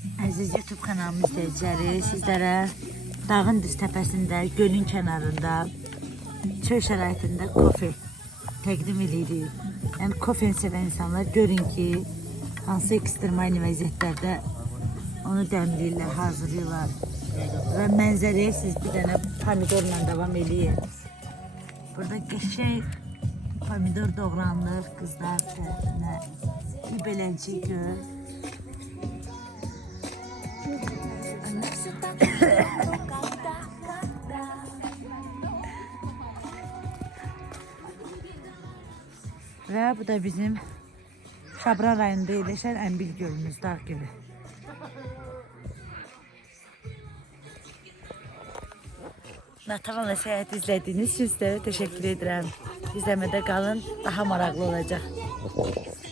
Əziz YouTube kanalımız izləyiciləri, sizlərə dağın düz təpəsində, gölün kənarında, çöl şəraitində kofe təqdim edirik. Yəni kofeni sevən insanlar görün ki, hansı ekstremal vəziyyətlərdə onu dəmləyirlər, hazırlayırlar. Və mənzərəyə siz bir dənə pomidorla davam eləyin. Burada qəşəng pomidor doğranılır qızlar tərəfinə. Bir beləcə göl. Və bu da bizim Şabran rayonunda yerləşən Əmbil gölümüz, Dağ gölü. Natavanla səyahət izlədiyiniz üçün sizlərə təşəkkür edirəm. İzləmədə qalın, daha maraqlı olacaq.